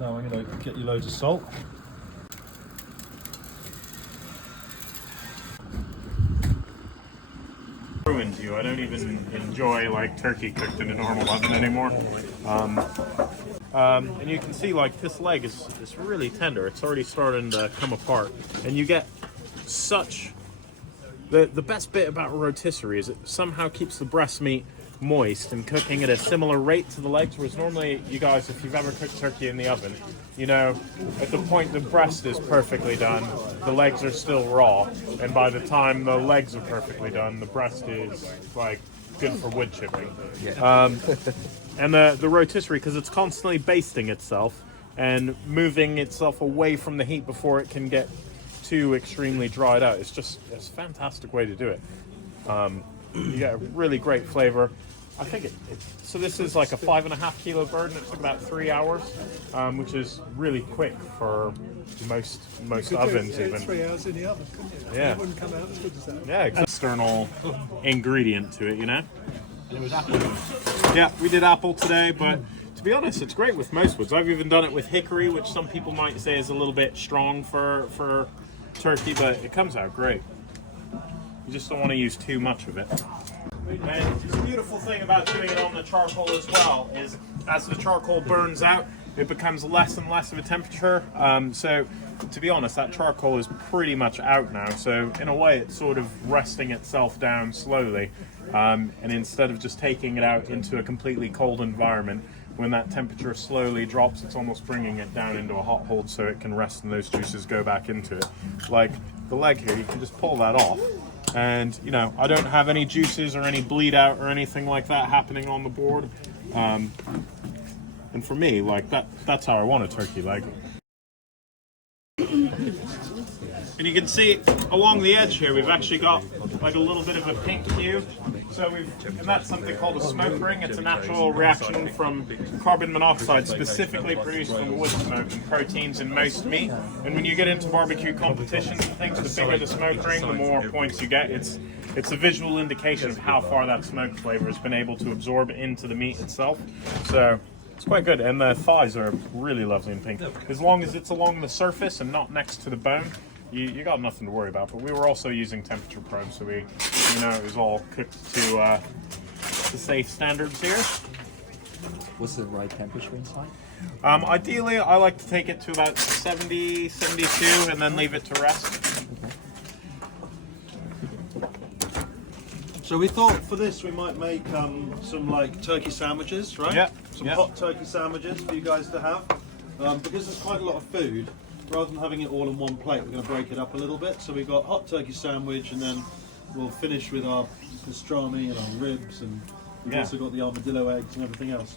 Now I'm going to get you loads of salt. Ruined you. I don't even enjoy like turkey cooked in a normal oven anymore. And you can see like this leg is really tender. It's already starting to come apart, and you get such the best bit about a rotisserie is it somehow keeps the breast meat moist and cooking at a similar rate to the legs, whereas normally you guys, if you've ever cooked turkey in the oven, you know, at the point the breast is perfectly done, the legs are still raw, and by the time the legs are perfectly done, the breast is like good for wood chipping. Yeah. And the rotisserie, because it's constantly basting itself and moving itself away from the heat before it can get too extremely dried out, it's a fantastic way to do it. You get a really great flavor. I think so this is like a 5.5 kilo bird, and it took about 3 hours, which is really quick for most ovens. Even 3 hours in the oven, couldn't you? Yeah. It wouldn't come out as good as that. Yeah, external ingredient to it, you know. It was apple. Yeah, we did apple today, but to be honest, it's great with most woods. I've even done it with hickory, which some people might say is a little bit strong for turkey, but it comes out great. You just don't want to use too much of it. And the beautiful thing about doing it on the charcoal as well is as the charcoal burns out, it becomes less and less of a temperature. So to be honest, that charcoal is pretty much out now. So in a way, it's sort of resting itself down slowly. And instead of just taking it out into a completely cold environment, when that temperature slowly drops, it's almost bringing it down into a hot hold so it can rest and those juices go back into it. Like the leg here, you can just pull that off. And you know, I don't have any juices or any bleed out or anything like that happening on the board. And for me, like that's how I want a turkey leg. And you can see along the edge here, we've actually got like a little bit of a pink hue. So and that's something called a smoke ring. It's a natural reaction from carbon monoxide specifically produced from wood smoke and proteins in most meat. And when you get into barbecue competitions and things, the bigger the smoke ring, the more points you get. It's a visual indication of how far that smoke flavor has been able to absorb into the meat itself. So it's quite good, and the thighs are really lovely and pink. As long as it's along the surface and not next to the bone, you got nothing to worry about. But we were also using temperature probes, so it was all cooked to the safe standards here. What's the right temperature inside? Ideally, I like to take it to about 70, 72, and then leave it to rest. So we thought for this we might make some like turkey sandwiches, right? Yeah. Some hot turkey sandwiches for you guys to have. Because there's quite a lot of food, rather than having it all in one plate, we're going to break it up a little bit. So we've got hot turkey sandwich, and then we'll finish with our pastrami and our ribs, and we've also got the armadillo eggs and everything else.